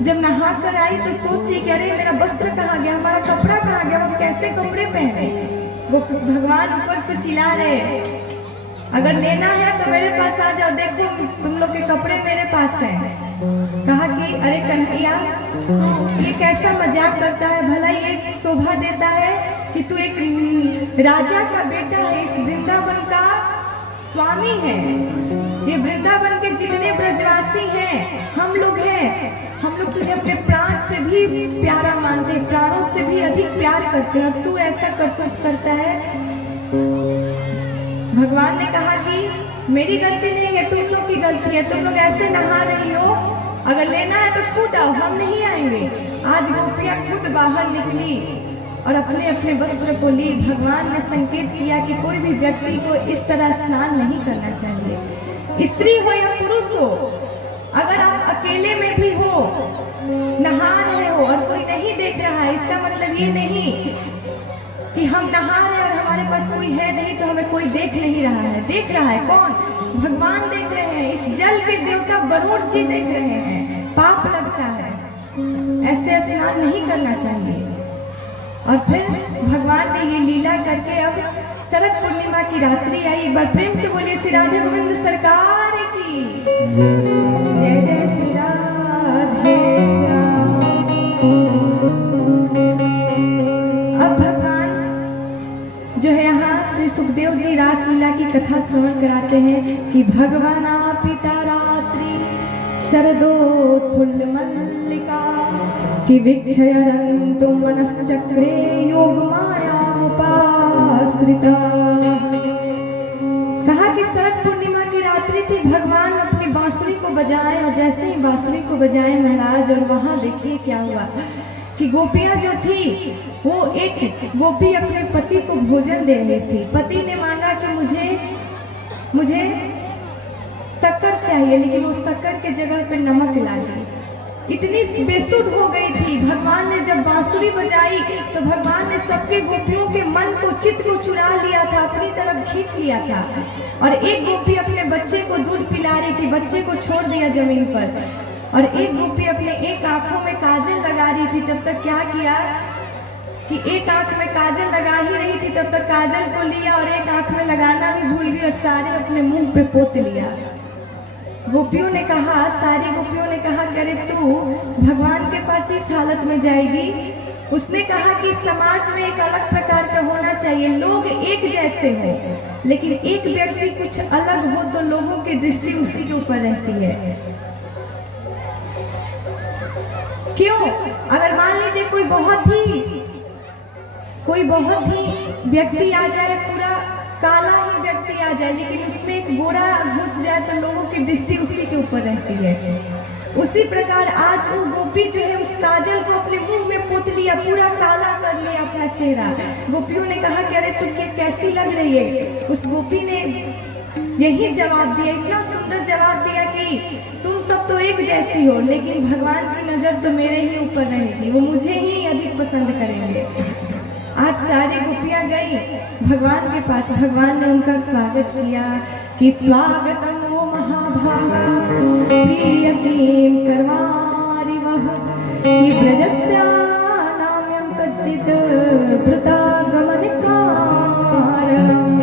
जब नहा कर आई तो सोची कि अरे मेरा वस्त्र कहाँ गया, हमारा कपड़ा कहाँ गया, हम कैसे कपड़े पहने। वो भगवान ऊपर से चिल्ला रहे, अगर लेना है तो मेरे पास आ जाओ, देखो तुम लोग के कपड़े मेरे पास हैं। कहा कि अरे कन्हैया तू ये कैसा मजाक करता है, भला ये शोभा देता है कि तू एक राजा का बेटा है, इस वृंदावन का स्वामी है। ये वृंदावन के जितने ब्रजवासी हैं हम लोग हैं, हम लोग तुझे अपने प्राण से भी प्यारा मानते हैं, प्राणों से भी अधिक प्यार करते हैं, और तू ऐसा करता है। भगवान ने कहा कि मेरी गलती नहीं है, तुम लोग की गलती है, तुम लोग ऐसे नहा रही हो, अगर लेना है तो खुद आओ, हम नहीं आएंगे। आज गोपियां खुद बाहर निकली और अपने अपने वस्त्र को ली। भगवान ने संकेत किया कि कोई भी व्यक्ति को इस तरह स्नान नहीं करना चाहिए, स्त्री हो या पुरुष हो। अगर आप अकेले में भी हो, नहा रहे हो और कोई नहीं देख रहा है, इसका मतलब ये नहीं कि हम नहा रहे हैं और हमारे पास कोई है नहीं तो हमें कोई देख नहीं रहा है। देख रहा है कौन? भगवान देख रहे हैं, इस जल के देवता वरुण जी देख रहे हैं। पाप लगता है, ऐसे स्नान नहीं करना चाहिए। और फिर भगवान ने ये लीला करके अब शरद पूर्णिमा की रात्रि आई। एक बार प्रेम से बोलिए श्री राधे गोविंद सरकार की जय। जय श्री राधे श्याम। अब भगवान जो है यहाँ श्री सुखदेव जी रासलीला की कथा श्रवण कराते हैं कि भगवाना पिता रात्रि शरदोत्फुल्ल मल्लिका कि वीक्षयरन्तु मनश्चक्रे योगमायामुपाश्रिता। कहा कि शरद पूर्णिमा की रात्रि थी, भगवान अपनी बांसुरी को बजाए, और जैसे ही बांसुरी को बजाए महाराज, और वहां देखिए क्या हुआ कि गोपियां जो थी वो एक गोपी अपने पति को भोजन दे रही थी। पति ने मांगा कि मुझे शक्कर चाहिए, लेकिन वो शक्कर के जगह पे नमक ला दी। इतनी बेसुध हो गई थी। भगवान ने जब बांसुरी बजाई तो भगवान ने सबके गोपियों के मन को, चित्त को चुरा लिया था, अपनी तरफ खींच लिया था। और एक गोपी अपने बच्चे को दूध पिला रही थी, बच्चे को छोड़ दिया जमीन पर, और एक गोपी अपने एक आंखों में काजल लगा रही थी। तब तक क्या किया कि एक आंख में काजल लगा ही रही थी, तब तक काजल को लिया और एक आंख में लगाना भी भूल गई और सारे अपने मुंह पे पोत लिया। गोपियों ने कहा, सारी गोपियों ने कहा कि अरे तू भगवान के पास इस हालत में जाएगी। उसने कहा कि समाज में एक अलग प्रकार का होना चाहिए, लोग एक जैसे हो, लेकिन एक व्यक्ति कुछ अलग हो तो लोगों की दृष्टि उसी के ऊपर रहती है। क्यों? अगर मान लीजिए कोई बहुत ही व्यक्ति आ जाए, पूरा काला ही व्यक्ति आ जाए, लेकिन उसमें एक गोरा घुस जाए तो लोगों की दृष्टि उसी के ऊपर रहती है। उसी प्रकार आज वो गोपी जो है उस काजल को अपने मुंह में पोत लिया, पूरा काला कर लिया अपना चेहरा। गोपियों ने कहा कि अरे तुम ये कैसी लग रही है? उस गोपी ने यही जवाब दिया, इतना सुंदर जवाब दिया कि तुम सब तो एक जैसी हो, लेकिन भगवान की नजर तो मेरे ही ऊपर रहेगी, वो मुझे ही अधिक पसंद करेंगे। आज सारी गोपियां गई भगवान के पास, भगवान ने उनका स्वागत किया कि स्वागतम वो महाभागा प्रियकीं कर्मारि वह कि ब्रजस्या नाम्यं कच्चित् भृतागमन कारणम्।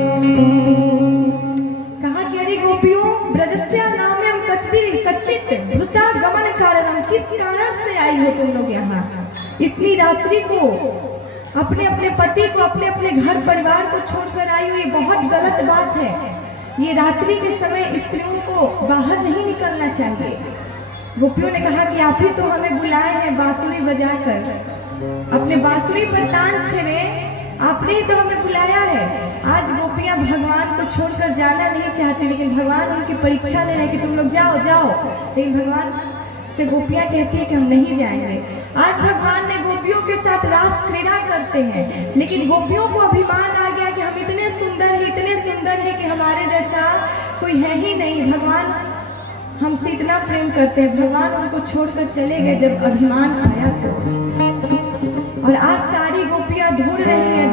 कहा कि अरे गोपियों, ब्रजस्या नाम्यं कच्चित् भृतागमन कारणम्, किस कारण से आई हो तुम लोग यहाँ इतनी रात्रि को? अपने अपने पति को, अपने अपने घर परिवार को छोड़कर आई हो, ये बहुत गलत बात है। ये रात्रि के समय स्त्रियों को बाहर नहीं निकलना चाहिए। गोपियों ने कहा कि आप ही तो हमें बुलाए हैं बांसुरी बजाकर, अपने बांसुरी पर तान छेड़े, आपने ही तो हमें बुलाया है। आज गोपियां भगवान को छोड़कर जाना नहीं चाहती, लेकिन भगवान उनकी परीक्षा ले रहे कि तुम लोग जाओ जाओ, लेकिन भगवान से गोपियां कहती है कि हम नहीं जाएंगे। आज भगवान ने गोपियों के साथ रास क्रीड़ा करते हैं, लेकिन गोपियों को अभिमान आ गया कि हम इतने सुंदर हैं कि हमारे जैसा कोई है ही नहीं। भगवान हमसे इतना प्रेम करते हैं, भगवान उनको छोड़कर चले गए जब अभिमान आया तो। और आज सारी गोपियां ढूंढ रही हैं,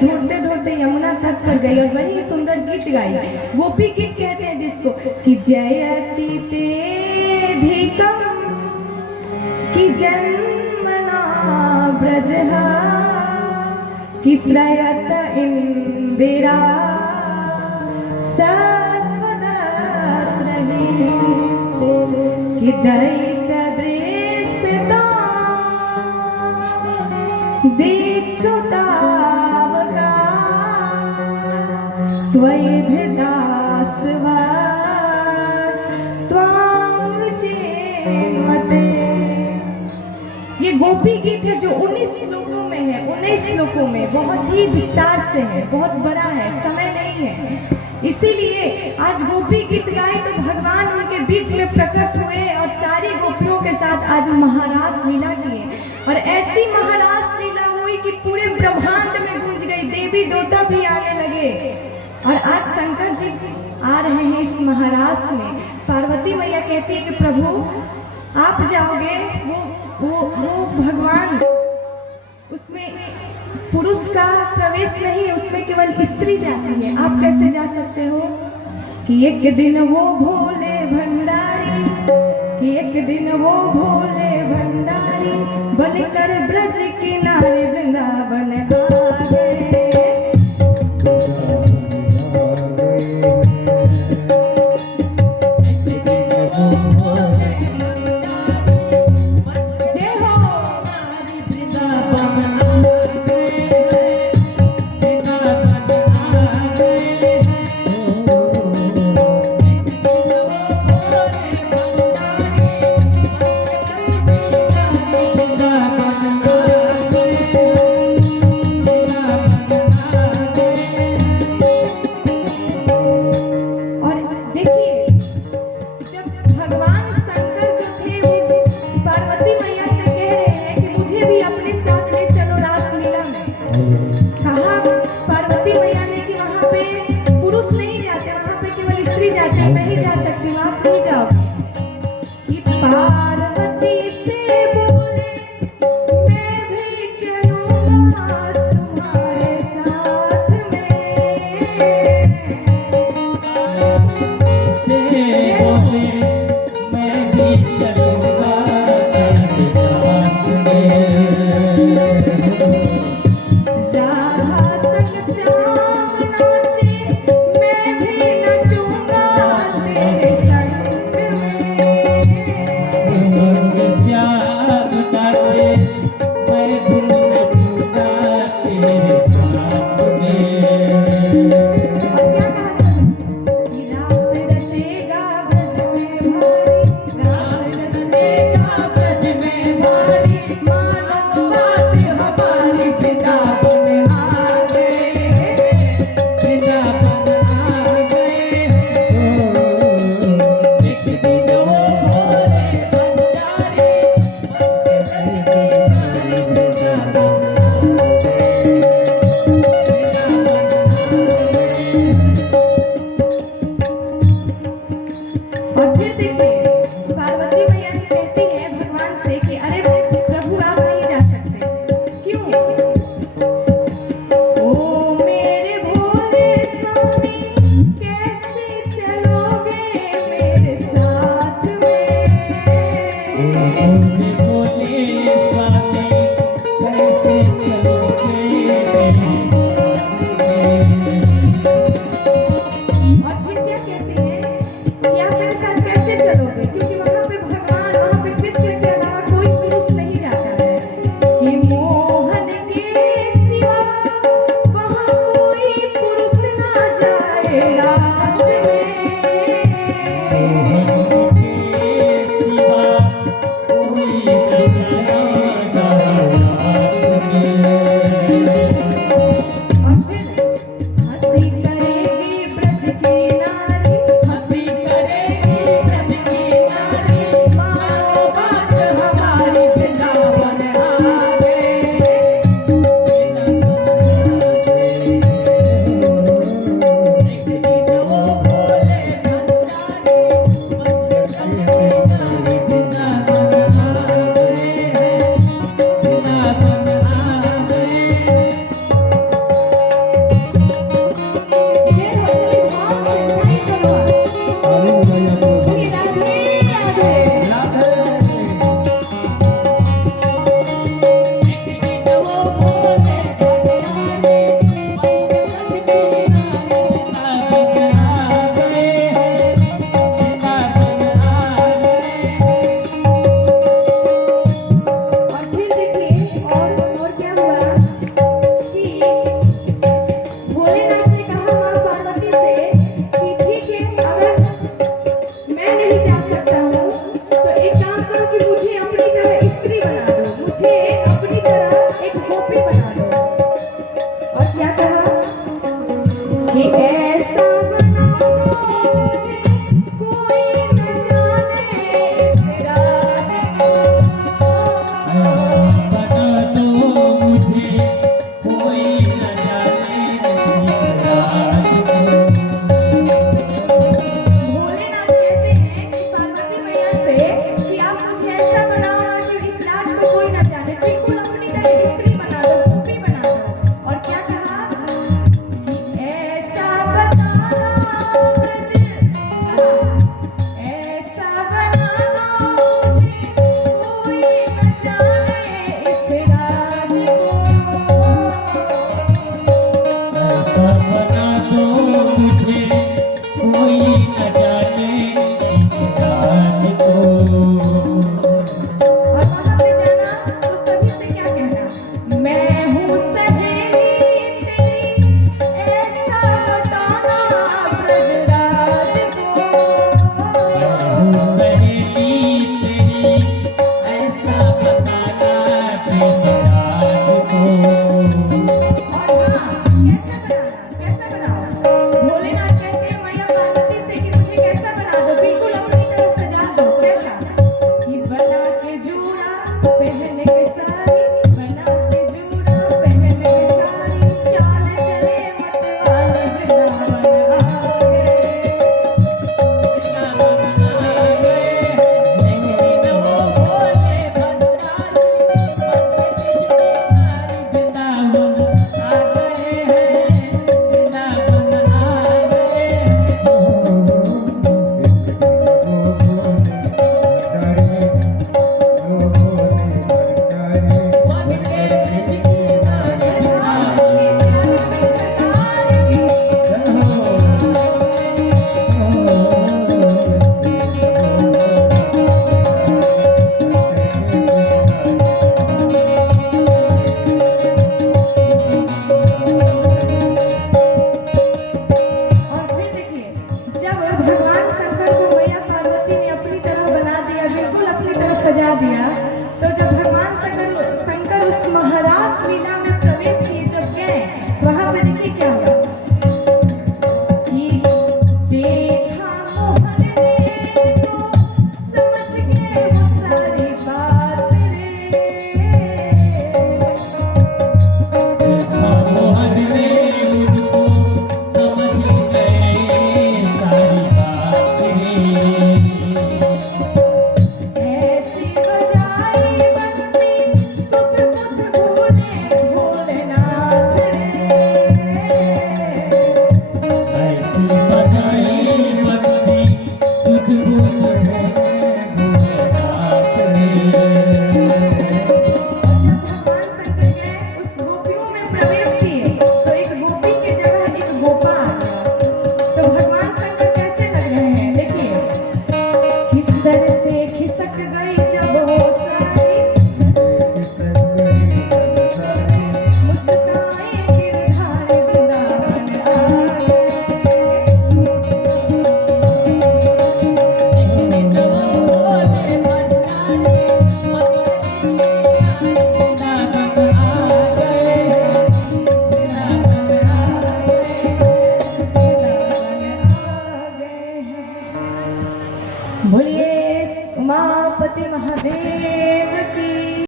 ढूंढते ढूंढते यमुना तट पर गई और वही सुंदर गीत गाई। गोपी गीत कहते हैं जिसको कि जयति तेधिकम कि जन्मना ब्रजहा किस्रयत इंदिरा सस्वदत रही कि दैत दृश्यता दीक्षुतावकाश त्वयि दासवास त्वां विचिन्वते। ये गोपी गीत है जो 19 श्लोकों में है, 19 श्लोकों में बहुत ही विस्तार से है, बहुत बड़ा है, समय नहीं है। इसीलिए आज गोपी गीत गाए तो भगवान उनके बीच में प्रकट हुए और सारी गोपियों के साथ आज महारास लीला किए और ऐसी महारास लीला हुई कि पूरे ब्रह्मांड में गूंज गई, देवी देवता भी आने लगे। और आज शंकर जी आ रहे हैं इस महारास में। पार्वती मैया कहती है कि प्रभु आप जाओगे, वो भगवान, उसमें पुरुष का प्रवेश नहीं है, उसमें केवल स्त्री जाती है, आप कैसे जा सकते हो? कि एक दिन वो भोले भंडारी, कि एक दिन वो भोले भंडारी बनकर ब्रज किनारे वृंदावन आ गए। नहीं जा सकती, आप नहीं जाओ। पार्वती से बोले मैं भी चलूंगा तुम्हारे साथ में, से बोले मैं भी चलूंगा तुम्हारे साथ में। राधा संग श्याम नाचे मैं भी नचूंगा तेरे संग में, श्याम नाचे मैं भी नचूंगा तेरे साथ में। और क्या कहा कि रास रचेगा ब्रज में भारी, रास रचेगा ब्रज में भारी, मानो बात हमारी वृंदावन आ गए, वृंदावन आ गए। एक दिन वो भोले भंडारी बनके ब्रज किनारे वृंदावन और फिर देखिए पार्वती मैया कहती है भगवान से कि अरे प्रभु आप नहीं जा सकते, क्यों? ओ मेरे भोले स्वामी कैसे चलोगे मेरे साथ में, भोले स्वामी कैसे चलोगे मेरे साथ में। और फिर क्या कहते हैं कि आप मेरे साथ कैसे चलोगे, क्योंकि वहां पे भगवान, वहां पे कृष्ण के अलावा कोई पुरुष नहीं जाता है। कि मोहन के सिवा वहां कोई पुरुष ना जाए रास में, कोई पहन के साड़ी बना के जूड़ा, पहन के साड़ी चाल चले मतवाले वृंदावन आ गए। और फिर देखिए, जब भगवान शंकर को मैया पार्वती ने अपनी तरह बना दिया, बिल्कुल अपनी तरह सजा दिया, तो जब भगवान शंकर